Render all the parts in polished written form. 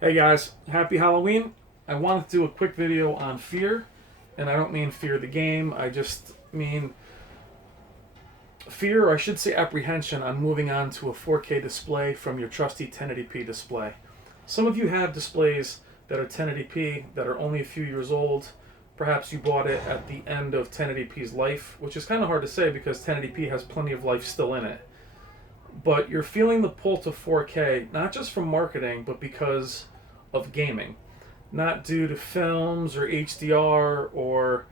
Hey guys, happy Halloween. I wanted to do a quick video on Fear, and I don't mean Fear the game, I just mean fear, or I should say apprehension, on moving on to a 4K display from your trusty 1080p display. Some of you have displays that are 1080p that are only a few years old. Perhaps you bought it at the end of 1080p's life, which is kind of hard to say because 1080p has plenty of life still in it. But you're feeling the pull to 4K, not just from marketing, but because of gaming. Not due to films or HDR or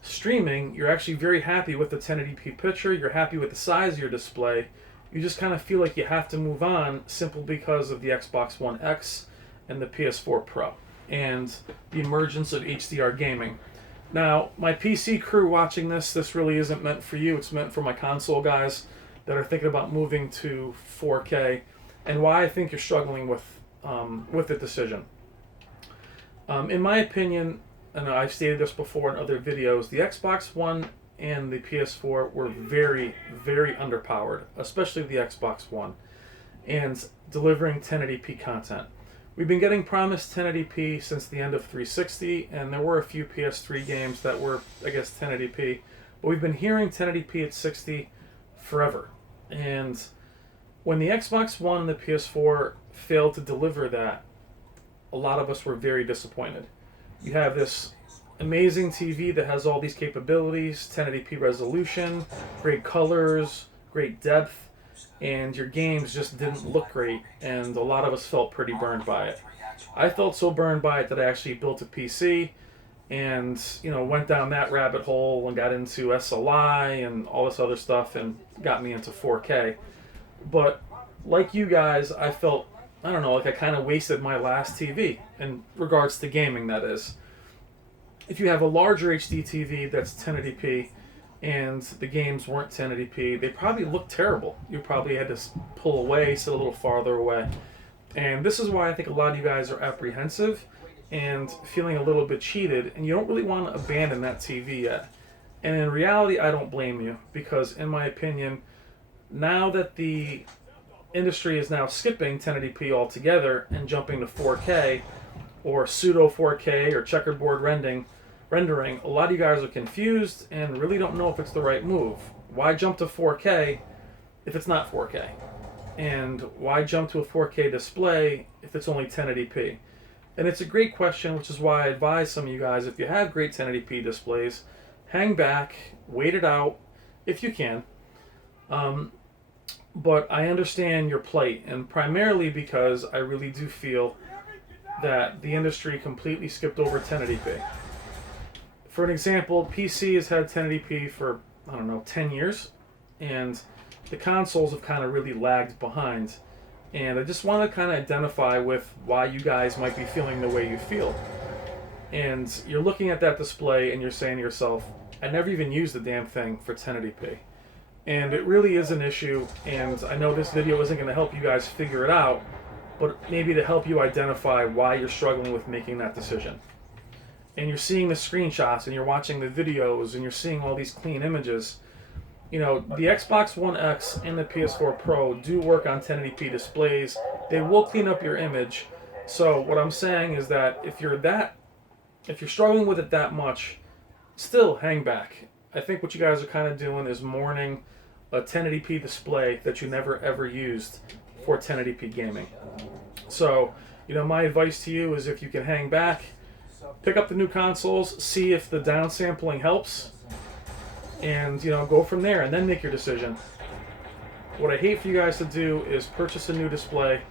streaming. You're actually very happy with the 1080p picture, you're happy with the size of your display. You just kind of feel like you have to move on simply because of the Xbox One X and the PS4 Pro and the emergence of HDR gaming. Now, my PC crew watching this really isn't meant for you. It's meant for my console guys that are thinking about moving to 4K, and why I think you're struggling with the decision. In my opinion, and I've stated this before in other videos, the Xbox One and the PS4 were very, very underpowered, especially the Xbox One, and delivering 1080p content. We've been getting promised 1080p since the end of 360, and there were a few PS3 games that were, I guess, 1080p, but we've been hearing 1080p at 60 forever. And when the Xbox One and the PS4 failed to deliver that, a lot of us were very disappointed. You have this amazing TV that has all these capabilities, 1080p resolution, great colors, great depth, and your games just didn't look great, and a lot of us felt pretty burned by it. I felt so burned by it that I actually built a PC and went down that rabbit hole and got into SLI and all this other stuff and got me into 4K. But like you guys, I felt, I don't know, like I kind of wasted my last TV in regards to gaming, that is. If you have a larger HD TV that's 1080p and the games weren't 1080p, they probably look terrible. You probably had to pull away, sit a little farther away. And this is why I think a lot of you guys are apprehensive and feeling a little bit cheated, and you don't really want to abandon that TV yet. And in reality, I don't blame you, because in my opinion, now that the industry is now skipping 1080p altogether and jumping to 4K or pseudo 4K or checkerboard rendering, a lot of you guys are confused and really don't know if it's the right move. Why jump to 4K if it's not 4K? And why jump to a 4K display if it's only 1080p? And it's a great question, which is why I advise some of you guys, if you have great 1080p displays, hang back, wait it out if you can. But I understand your plight, and primarily because I really do feel that the industry completely skipped over 1080p. For an example, PC has had 1080p for, I don't know, 10 years, and the consoles have kind of really lagged behind. And I just want to kind of identify with why you guys might be feeling the way you feel. And you're looking at that display and you're saying to yourself, I never even used the damn thing for 1080p. And it really is an issue, and I know this video isn't going to help you guys figure it out, but maybe to help you identify why you're struggling with making that decision. And you're seeing the screenshots and you're watching the videos and you're seeing all these clean images. The Xbox One X and the PS4 Pro do work on 1080p displays. They will clean up your image. So what I'm saying is that if you're struggling with it that much, still hang back. I think what you guys are kind of doing is mourning a 1080p display that you never ever used for 1080p gaming. So, my advice to you is, if you can hang back, pick up the new consoles, see if the downsampling helps, and go from there and then make your decision. What I hate for you guys to do is purchase a new display,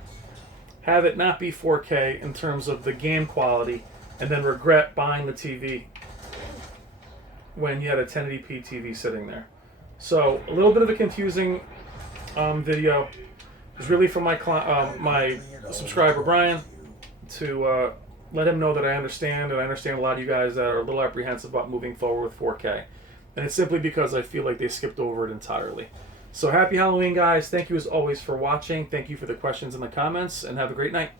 have it not be 4K in terms of the game quality, and then regret buying the TV when you had a 1080p TV sitting there. So a little bit of a confusing video. It's really for my subscriber Brian, to let him know that I understand, and I understand a lot of you guys that are a little apprehensive about moving forward with 4K. And it's simply because I feel like they skipped over it entirely. So happy Halloween, guys. Thank you as always for watching. Thank you for the questions in the comments, and have a great night.